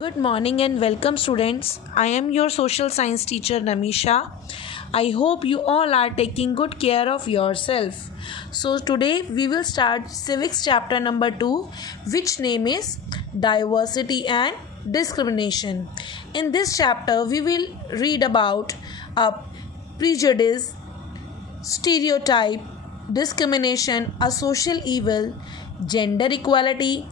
Good morning and welcome, students. I am your social science teacher Namisha. I hope you all are taking good care of yourself. So today we will start civics chapter number 2, which name is diversity and discrimination. In this chapter we will read about a prejudice, stereotype, discrimination, a social evil, gender equality,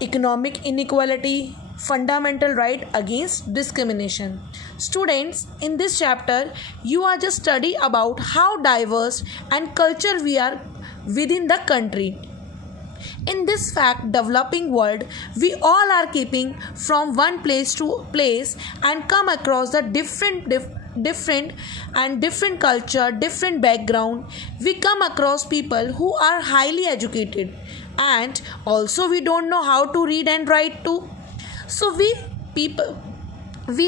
economic inequality, fundamental right against discrimination. Students, in this chapter you are just study about how diverse and culture we are within the country. In this fact developing world, we all are keeping from one place to place and come across the different culture, different background. We come across people who are highly educated, and also we don't know how to read and write too. So we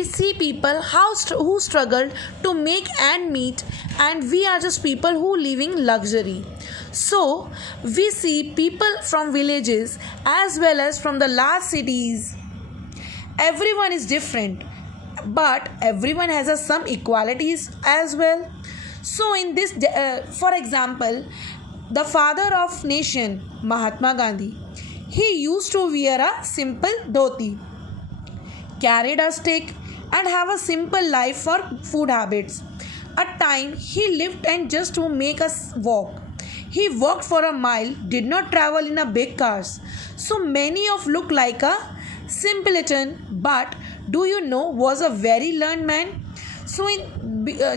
see people who struggle to make and meet, and we are just people who living luxury. So we see people from villages as well as from the large cities. Everyone is different, but everyone has some equalities as well. So in this for example, the father of nation Mahatma Gandhi, he used to wear a simple dhoti, carried a stick, and have a simple life for food habits. At time he lived and just to make us walk. He walked for a mile, did not travel in a big cars. So many of look like a simpleton, but do you know was a very learned man. So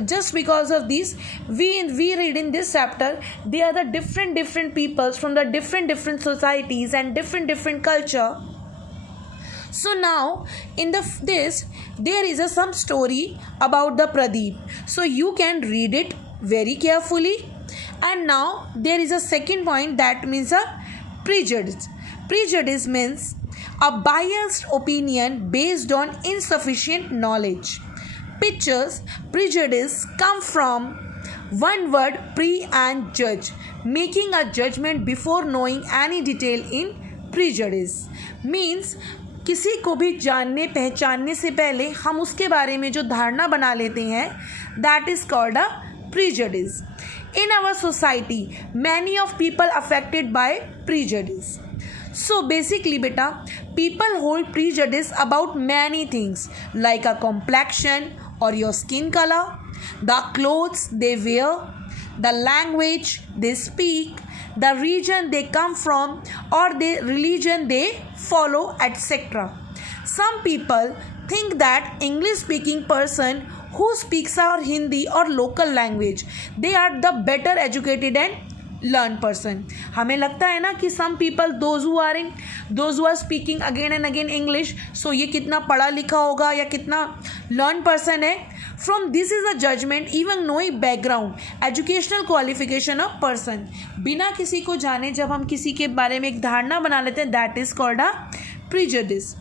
just because of this, we read in this chapter they are the different peoples from the different societies and different culture. So now in this there is some story about the Pradeep. So you can read it very carefully. And now there is a second point, that means a prejudice. Prejudice means a biased opinion based on insufficient knowledge. Pictures prejudice come from one word pre and judge, making a judgment before knowing any detail in prejudice. Means किसी को भी जानने पहचानने से पहले हम उसके बारे में जो धारणा बना लेते हैं, that is called a prejudice. In our society, many of people affected by prejudice. So basically beta, people hold prejudice about many things like a complexion or your skin color, the clothes they wear, the language they speak, the region they come from, or the religion they follow, etc. Some people think that English speaking person who speaks our Hindi or local language, they are the better educated and learned person. हमें लगता है ना कि some people those who are speaking again and again English, so ये कितना पढ़ा लिखा होगा या कितना learned person है. From this is a judgment, even knowing background, educational qualification of person. बिना किसी को जाने जब हम किसी के बारे में एक धारणा बना लेते हैं, that is called a prejudice.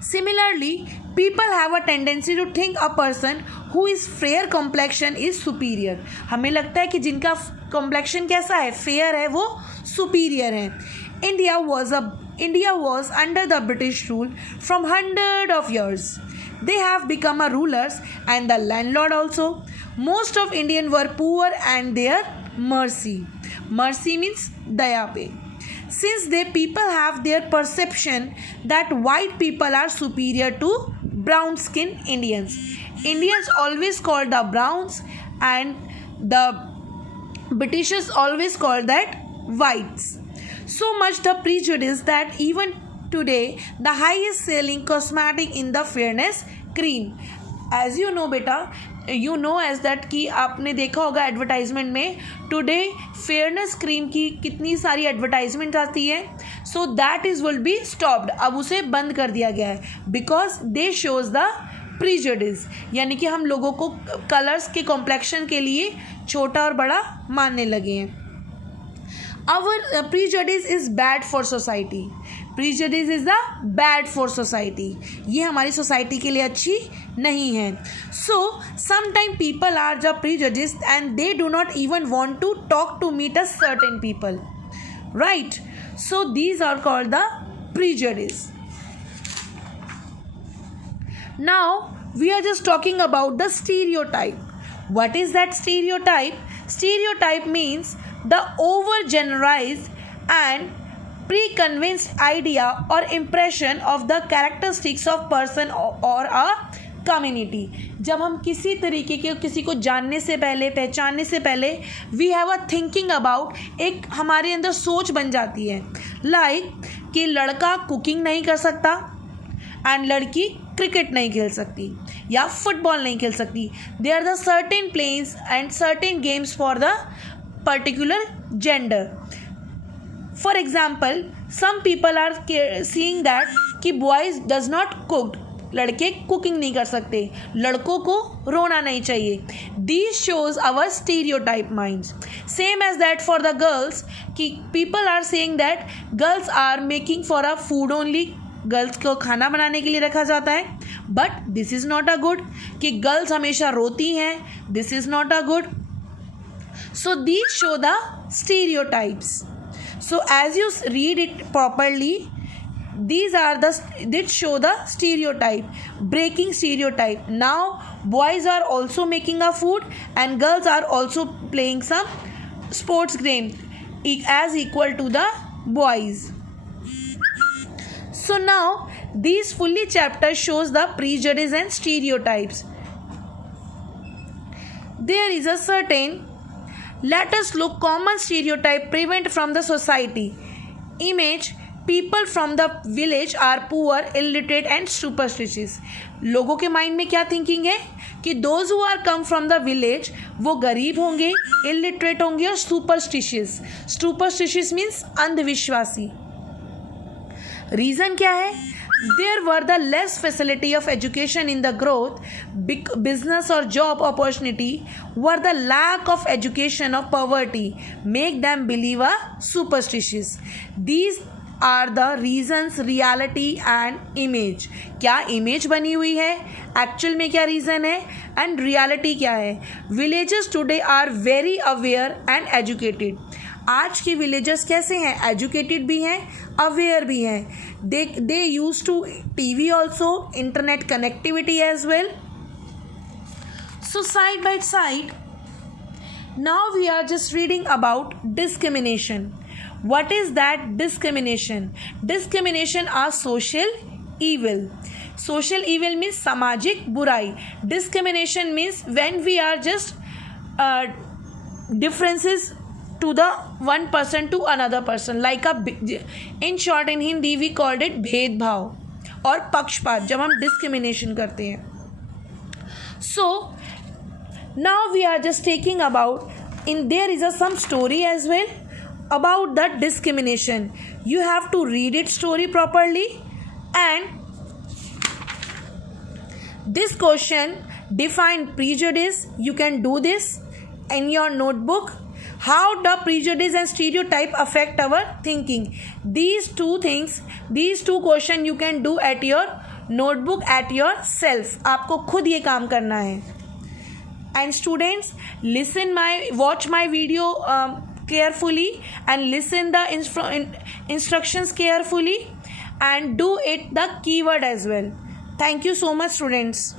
Similarly, people have a tendency to think a person who is fair complexion is superior. हमें लगता है कि जिनका complexion कैसा है, fair है, वो superior है. India was under the British rule from hundred of years. They have become a rulers and the landlord also. Most of Indians were poor and their mercy. Mercy means daya pe. Since they people have their perception that white people are superior to brown skin Indians. Indians always called the browns and the Britishers always called that whites. So much the prejudice that even today the highest selling cosmetic in the fairness cream. As you know beta, you know as that कि आपने देखा होगा advertisement में today fairness cream की कितनी सारी advertisement आती है. So that is will be stopped, अब उसे बंद कर दिया गया है because they shows the prejudice, यानी कि हम लोगों को कलर्स के कॉम्प्लेक्शन के लिए छोटा और बड़ा मानने लगे हैं. Our prejudice is bad for society. Prejudice is the bad for society. ये हमारी सोसाइटी के लिए अच्छी नहीं है. So sometimes people are just prejudiced and they do not even want to talk to meet a certain people. Right? So these are called the prejudice. Now we are just talking about the stereotype. What is that stereotype? Stereotype means the overgeneralized and preconceived idea or impression of the characteristics of person or a community. जब हम किसी तरीके के किसी को जानने से पहले, पहचानने से पहले, we have a thinking about, एक हमारे अंदर सोच बन जाती है लाइक कि लड़का कुकिंग नहीं कर सकता एंड लड़की क्रिकेट नहीं खेल सकती या फुटबॉल नहीं खेल सकती. They are the certain plains and certain games for the particular gender. For example some people are seeing that कि बॉयज़ डज नॉट कुक, लड़के कुकिंग नहीं कर सकते, लड़कों को रोना नहीं चाहिए. This shows our stereotype minds. Same as that for the girls कि people are saying that girls are making for a food only, girls को खाना बनाने के लिए रखा जाता है. But this is not a good. कि गर्ल्स हमेशा रोती हैं, this is not a good. So these show the stereotypes. So as you read it properly, these show the stereotype, breaking stereotype. Now boys are also making a food and girls are also playing some sports game as equal to the boys. So now these fully chapter shows the prejudice and stereotypes. There is a certain, let us look common stereotype prevent from the society. Image, people from the village are poor, illiterate and superstitious. लोगों के mind में क्या thinking है कि those who are come from the village वो गरीब होंगे, illiterate होंगे और superstitious. Superstitious means अंधविश्वासी. रीज़न क्या है? There were the less facility of education in the growth, business or job opportunity were the lack of education of poverty make them believe a superstitious. These are the reasons reality and image. क्या image बनी हुई है, actual में क्या reason है and reality क्या है. Villagers today are very aware and educated. आज के विलेजर्स कैसे हैं? एजुकेटेड भी हैं, अवेयर भी हैं. They use to TV also, internet connectivity as well. So side by side now we are just reading about discrimination. What is that discrimination? Discrimination are social evil. Social evil means सामाजिक बुराई. Discrimination means when we are just differences to the one person to another person, like in short in Hindi we called it भेदभाव और पक्षपात, जब हम discrimination करते हैं. So now we are just taking about, in there is some story as well about that discrimination. You have to read it story properly, and this question define prejudice. You can do this in your notebook. How the prejudice and stereotype affect our thinking. These two things, these two question you can do at your notebook at yourself. आपको खुद ये काम करना है. And students, watch my video carefully and listen the instructions carefully and do it the keyword as well. Thank you so much, students.